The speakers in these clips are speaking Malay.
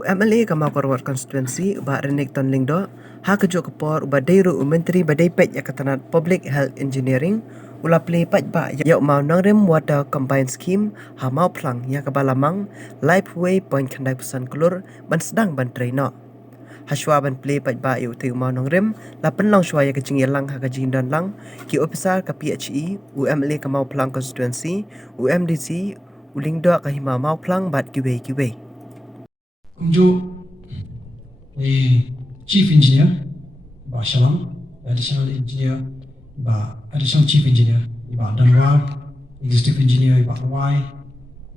MLA Kamau Korwat Constituency ba Renek Tonling do ha kejo kepor ba dairu menteri ba daipet yakatanat Public Health Engineering ula play pat ba ya mau nangrem water combined scheme ha mau plang ya kabala Mang Lifeway point khandai pesan Klur ban sedang ban traino Hashwa ban play pat ba yu teu mau nangrem la penlong shwa ya kejing yelang ha kejing dan lang ki officer ka PHE UMLA Kamau Plang Constituency UMDC uling do ka hima mau plang bat kiwe Kunju Chief Engineer ba Shillong, Additional Engineer ba Additional Chief Engineer ba Danwar, Executive Engineer ba Hawaii,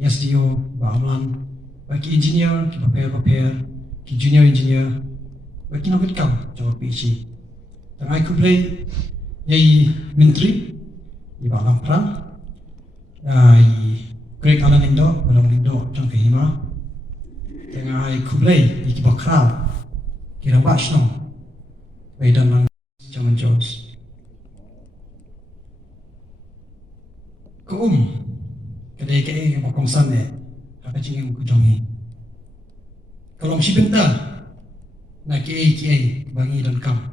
SDO ba Mang, bagi Engineer ki prepare, ki Junior Engineer bagi nak kau jawab PhD. Tangai kublai yai Menteri ba Lampra, Greg Alan Indo, Balong Indo jang kehima. Tengah kublai di bakral kira basno bedan lang jaman jos ko kadai ke bakong sanne apa cingin ku jongi kalau si Bynta na ke bangi dan kam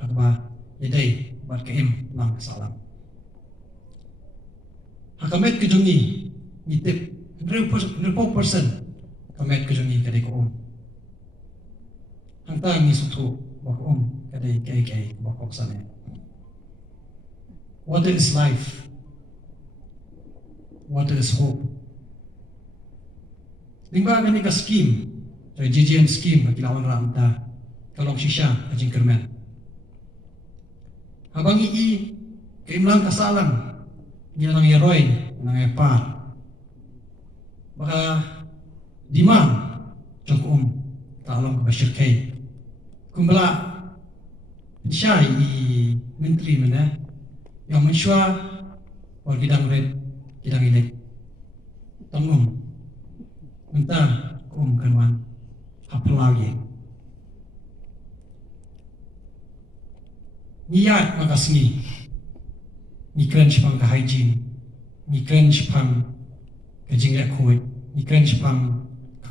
apa yadai bat ke lang salam hakamet ke jongi nitip 100% kamet kejongi kadai ko hangta mi sutu bak kadai kai bakok sane. What is life? What is hope? Lingba gani ka scheme, GGM scheme kilawan ramta kalong sisya ajing kermen. Habang kaimlang kasalang nilang yaroy nang epar. Baka Dimang jangkum talong Bashir Kay. Kumbala siya menteri mana yang mensua or gidang red gidang ilik tangum minta kanwan hapelagi niat makasni ni kren sipang ka hygiene ni kren sipang ka jingrek kuwit ni kren sipang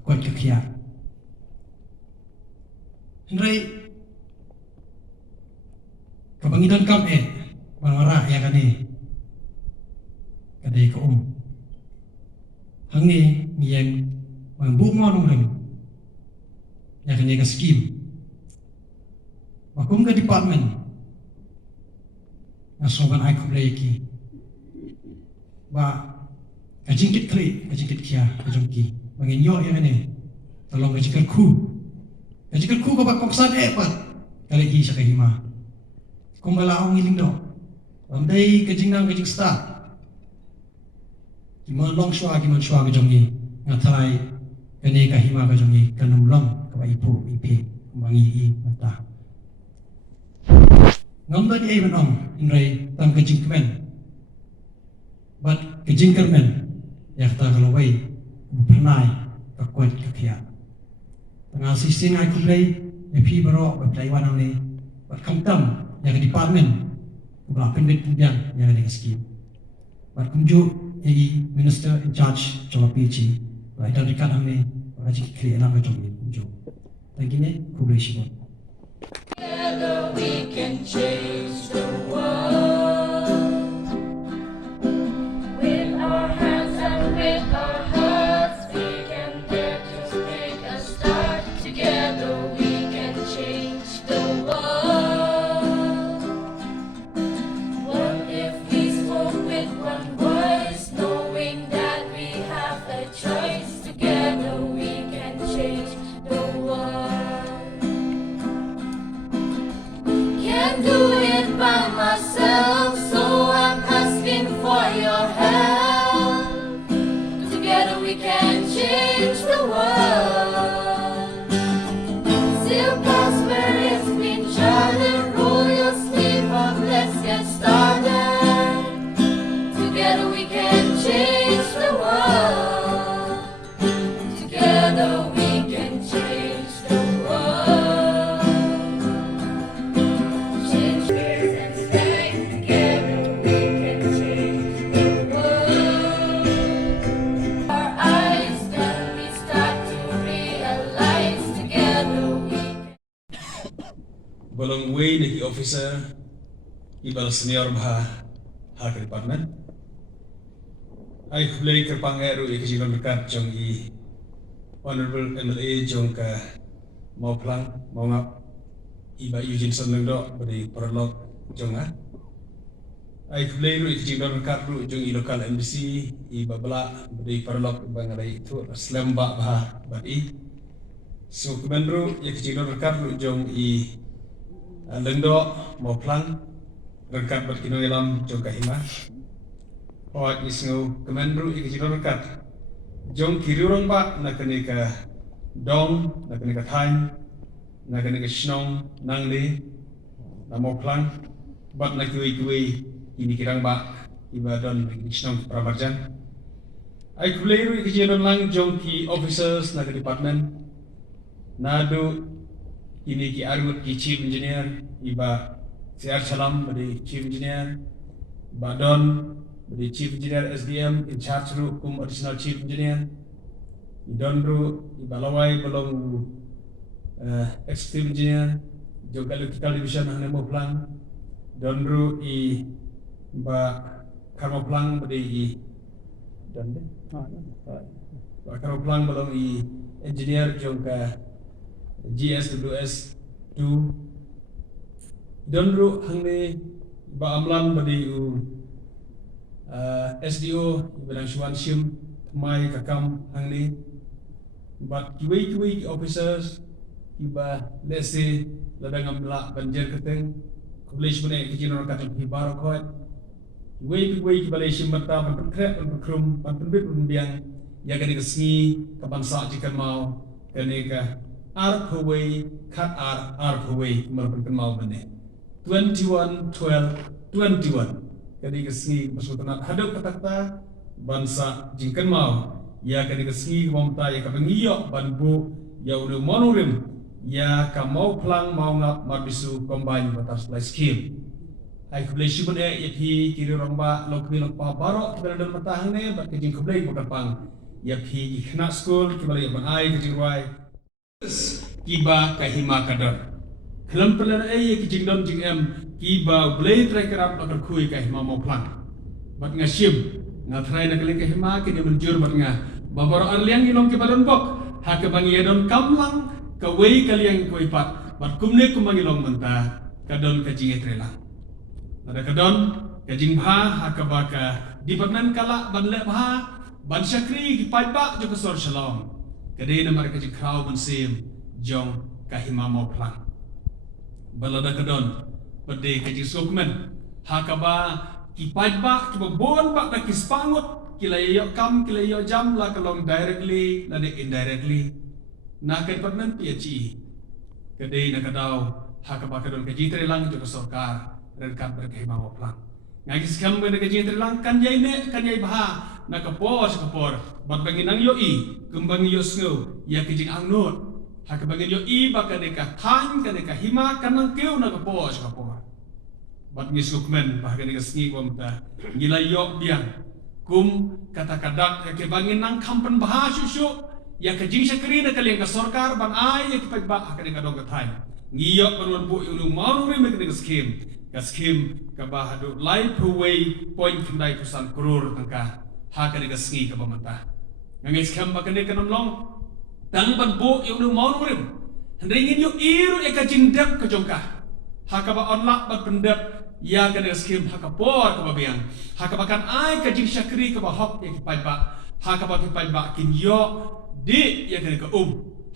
kuat kekia. Henry kebangidan kam marah ya kani kadai ko hangi miyang mambu mo nung ring ya kani ka scheme makum ka department na soban ay kublay ki ba kajingkit kri kajingkit kia kajungki menginyo yang ini tolong kajikar ku ka bakoksan pat kali ki siya kahima kung malaong iling do amday kajing start kiman shwa kajongi ngatalay kani kahima kajongi kanumlong kawaipu ipi kumangi mata ngamda di ay manong inray tam kajing kemen but kajing kermen yakta kalaway pernah kakuat kakia. Tengah sistem ay kublay, epi baro berplay wanang ni, buat kamtam yang ke department, kubla pendek kemudian yang ada scheme. Buat kunju yai minister in charge jawab PhD, buat dah dekat hang ni, buat aja kiri enak kacau ni kunju. Lagi ni kublay sibuk. Together we can change the world. Do it by officer ibal senior bah hak department ai kulai kerpang eru ikijilon dekat jong i honorable MLA jong ka mau pelang mau ngap iba Eugene Sonlengdo beri perlok jong ai kulai ru ikijilon dekat ru jong i lokal MDC iba bela beri perlok bangalai itu selembak bah badi so kemenru ikijilon dekat ru jong i lengdo mau pelang rekat berkino ilam jong ka hima Oat isngu kemenru ikijilon rekat jong kiri orang ba nak kena ke dong nak kena ke time nak kena ke Shillong nangli namo plan bat nak kui ini kirang ba ibadon Shillong prabarjan ai kuleru ikijilon lang jong ki officers nak department nadu ini ki arut ki chief engineer iba siar salam dari chief engineer badon the Chief Engineer SDM in charge ru kum additional Chief Engineer idon ru ibalawai belum Executive Engineer juga electrical division hane mo plan don ru i ba karma plan bade i don de ba karma plan belum i engineer juga GSWS 2 don ru hane ba amlan bade u SDO bilang Shuan Shim mai kakam hangni but kiwi officers iba let's say ladang amla banjir keteng college bune kijino katam hibaro khoi kiwi kibale shim mata pan krep pan krum pan bit biang ya gani kesni kapan sa jikan mau gani ka arpaway kat arpaway mal pan mau bane 21 12 21 kadi kesni masukna hadap kata bansa jingkan mau ya kadi kesni momta ya kabengiyo banbu ya udah monorim ya ka mau pelang mau ngap marbisu combine batas supply scheme ai kublai shibun ya phi kiri romba lokmi lokpa baro kibala matahne bat kejing kublai bakapang ya phi khna school kibala ban ai kejing rai kiba kahima kadar kelam pelan ai kejing don jing em kiba blade tracker up agar kui ka hima mau plan bat ngashim ngatrai nak leng ka hima ke dia menjur bat nga babaro arliang ilong ke badon bok ha ke bangi don kamlang ka wei kaliang koi pat bat kumne kumangi long menta kadon ka jinge trela ada kadon ka jing bha ha ka baka department kala ban le bha ban syakri ki pai ba jo ka sor Shillong kade na mar ka jing kraw ban sim jong ka hima mau plan balada kadon berde kaji sokmen hakaba ki pajba ki bon ba ki spangut kila yo kam kila yo jam la kalong directly la de indirectly na kai pernen PHE kade na kadau hakaba kadon kaji trelang jo sarkar redkat berkai mau plan ngagi skam ben kaji trelang kan yai ne kan yai bah na kapos kapor bat banginang yo i kembang yo sngo ya kaji angnot hakabagin yo i baka deka than ka deka hima kanang keu na kapos kapor bat ngisukmen bahkan deka sngi komta ngila yo biang kum kata kadak ya ke bangin nang kampen bah shushu ya ka jing syakri na kaleng ka sarkar ban ai ya ki pagba ka deka dog thai ngiyo panwan bu yu mau ri me deka scheme ka bahadu life away 0.9% crore tangka ha ka deka sngi ka bamata ngis kam baka deka namlong tang ban bu yung nu mau nurim ringin yo iru eka jindap ke jongka hakaba onlak ban pendap ya kena skim hakapor ka babiang hakabakan ai ka jing syakri ka bahok ya ki paiba hakaba ki paiba kin yo di ya kena ka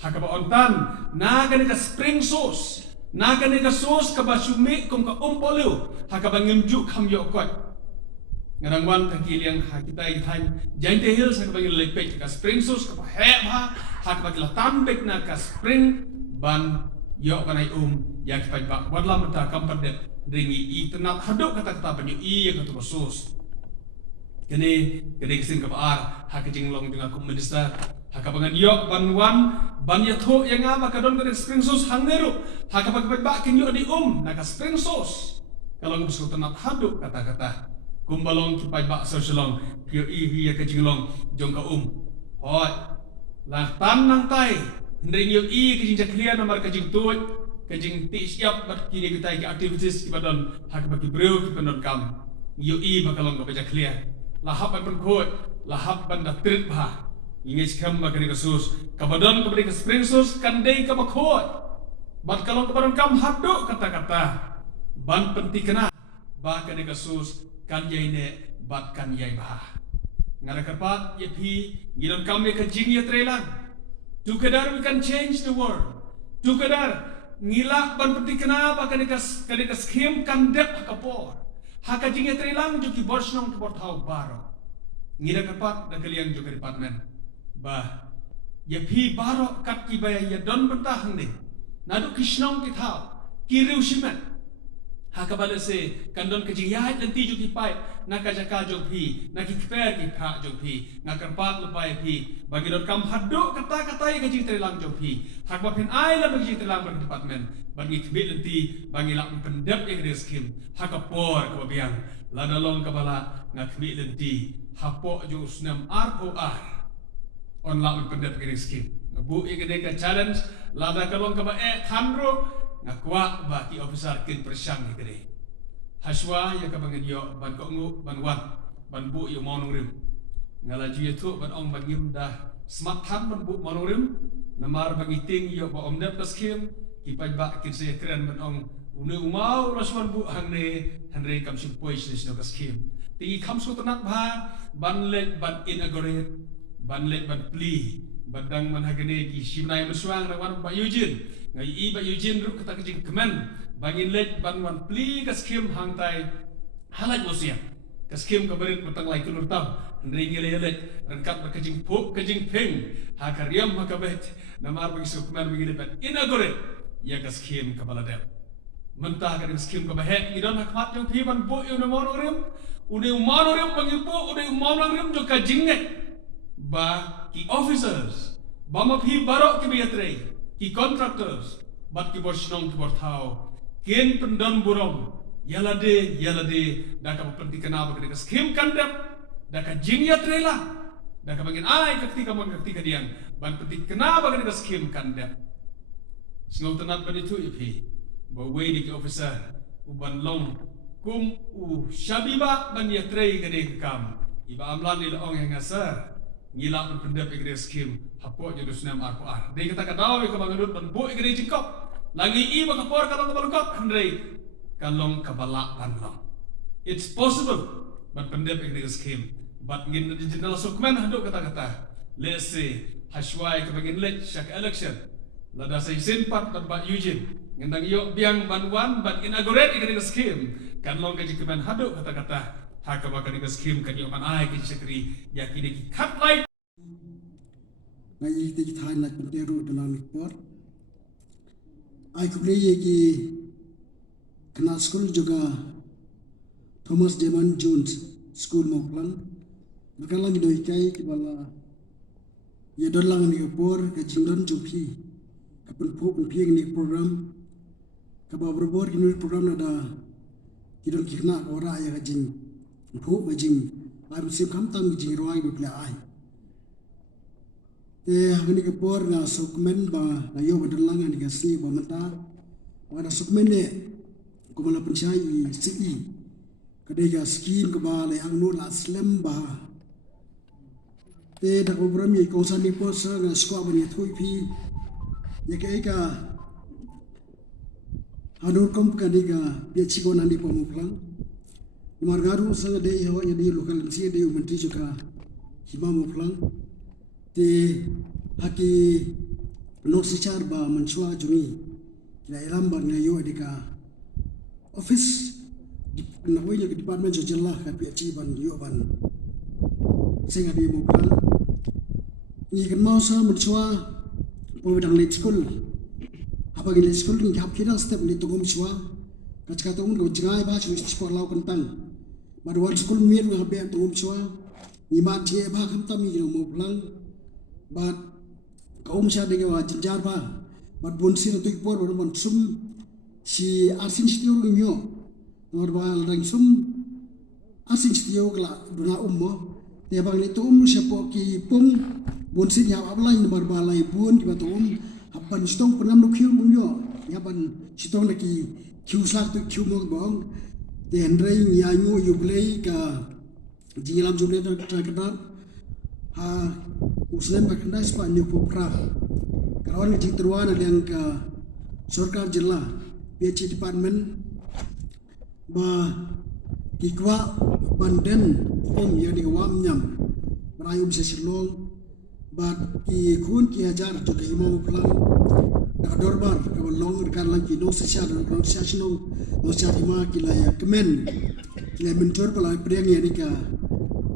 hakaba ontan na kena ka spring sauce na kena ka sauce ka basumi kum ka polio hakaba ngimju kham yo kot ngarangwan kakiliang kita ithan Jante Hills hakaba ngil lepek ka spring sauce ka heba hakaba kila tambek na ka spring ban yo kanai yak pai ba wadla mata kampat det ringi i tenat hadok kata banyu i yang kata sus kene kesin ka ar hakajing long dengan kum minister hakabangan yo banwan ban ya tho yang ama kadon ka spring sauce hangneru hakaba ba kin yo di na ka spring sauce kalau ngusuk tenat hadok kata kumbalong kipai ba sa Shillong yo i ya kajing long jong ka hoi lah tan nang tai ndring yo i kajing jaklian namar kajing tuj kajing ti siap bat kini kita ki activities ki badan hak baki breu ki pendon kam yo I bakalong ka baja clear lahap ban khot lahap ban da trit bha ingis kam bakani kasus kabadon ka bari ka spring sus kandai ka bakhot bat kalong ka badan kam haddo kata-kata ban penti kena ba kani kasus kan yai ne bat kan yai bha ngara karpat ye phi gidon kam ye ka jing ye trelang together we can change the world together ngilak ban peti kena ba kani ka scheme kan dep kapor haka jing ye trelang ju ki borsnong ki bor thau baro ngira karpat da kaliang ju ka department ba ye phi baro kat ki ba ye don bentah ni nadu kishnong ki thau ki riu shimen haka bala se kandon ka jing yai nanti ju ki pai naka jaka jog phi naki kper ki kha jog phi ngakarpat lepai phi bagi dot kam haddo kata-kata ye ka jing trelang jog phi hak ba phin ai la bagi jing trelang ber department bagi kbet nanti bagi lak pendep ye ka skim haka por ka biang la dalong ka bala ngakbet nanti hapo ju snam ROR on lak pendep ye skim bu ye ka challenge la da kalong ka ba khandro ngakwa ba ki officer kin persang ni kede haswa ya ka bangen yo ban ko ngu ban wan ban bu yo monong rim ngala ju ye thu ban ong ban ngim da smart tham ban bu monong rim namar bagi ting yo ba om dep skim ki pai ba kin se kren ban ong unu umau raswan bu hang ne hanre kam sim poi sis no skim ti kam su tanak ba ban let ban inaugurate ban let ban pli badang man hagane ki simnai muswang rawan ba yujin ngai I ba yujin ru kata kajing kemen bangin let ban wan pli ka skim hang tai halaj mosia ka skim ka berit matang lai kulur tam ndri ngele let rangkat ba kajing puk kajing ping ha karyam ha kabet namar bagi sukman bagi let inagore ya ka skim ka baladem mentah ka skim ka bahet idon hakmat jong pi ban bu yu namon rim ude umon rim bagi bu ude umon rim jo kajing ne ba ki officers bama phi barok ki biatre ki contractors bat ki borsnong ki borthao ken pendon burom yalade da ka penti kana ba ka skim kandap da ka jingya trela da ka bangin ai kakti ka mon kakti ka diang ban penti kana ba ka skim kandap singau tanat ban itu ipi ba we di officer u ban long kum u shabiba ban yatre ka de kam iba amlan il ong yang asar ngilak pendep igre skim hapo je dusnam ROR de kata ka daw ka bangadut ban bu igre jikop lagi I ba kapor ka tong balkop andre kalong kabala panlong it's possible ban pendep igre skim but ngin digital sukman hando kata-kata let's say hashwai ka bagin let shak election lada say sinpat ban ba yujin ngendang yo biang ban wan ban inaugurate igre skim kalong ka jikman hado kata-kata haka makan ikan skim kan yo man ai ki sekri yakini ki cut light ngai ti thai nak penteru dalam report ai kuble ye ki kena school juga Thomas Deman Jones School Moklan makalang doi kai ki bala ye dolang ni por ka jingdon jupi ka penpu penpi ni program ka ba berbor ni program ada kidon kikna ora ya ka jing phu ba jing ai sim kham tam jing roi ba pla ai te hagni ke por nga sukmen ba na yo badalang ni ka si ba mata ba na sukmen ne ko mala penchai ci ka de ga skin ko ba le ang no la slam ba te da ko bram ye ko san ni por sa nga skwa ba ni thui phi ye ke ka hanur kom ka de ga ye chi ko nan di po muklang margaru sang de ho ya di lokal si de menteri juga himam pulang te haki no sichar ba manchua juni la ilam bar na yo edika office na we ke department jo jella ka pi chi ban yo ban singa di mo pulang ni kan mau sa manchua po dang le school apa gile school ni hap kira step ni tungum chua kacka tungum go jingai ba chu sport lau kentang Madwan school mir nga be tungum chwa ni ma che ba kham tam mi mo plang ba ka sha de wa jinjar ba bat bon sin tu por bon sum si asin stiu nyo nor ba rang sum asin stiu kla duna mo te bang ni tum sha po ki pung bon sin ya ablai nomor ba lai bun ki ba tum hapan stong penam no khiu mung yo yapan sitong naki kiu sak tu kiu mong bong te Henry nyanyu yublei ka jilam jublei ta kedat ha uslen bakanda spa new popra kawan jing terwana yang ka Sarkar Jilla PH Department ba kikwa banden om yang diwam nyam merayum se Shillong ba ki kun ki hajar jo ke imam pulang da dorbar ka long kan lang ki no se sha no sha ma ki la ya kemen ki la mentor pala priang ya ni ka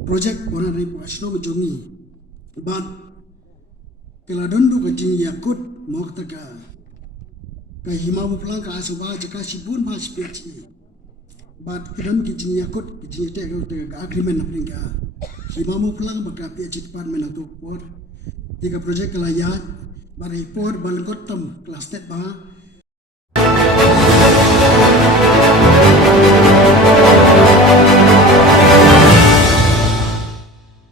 project bona ri asno jongi ba kala dondu ka jing yakut mo ta ka imam pulang ka asuba jaka sibun ba speci but kedam ki jing yakut ki jing te ka agreement na pringa imam pulang baka PH Department atau por tiga projek kelayat bari por balgotam kelas tet ba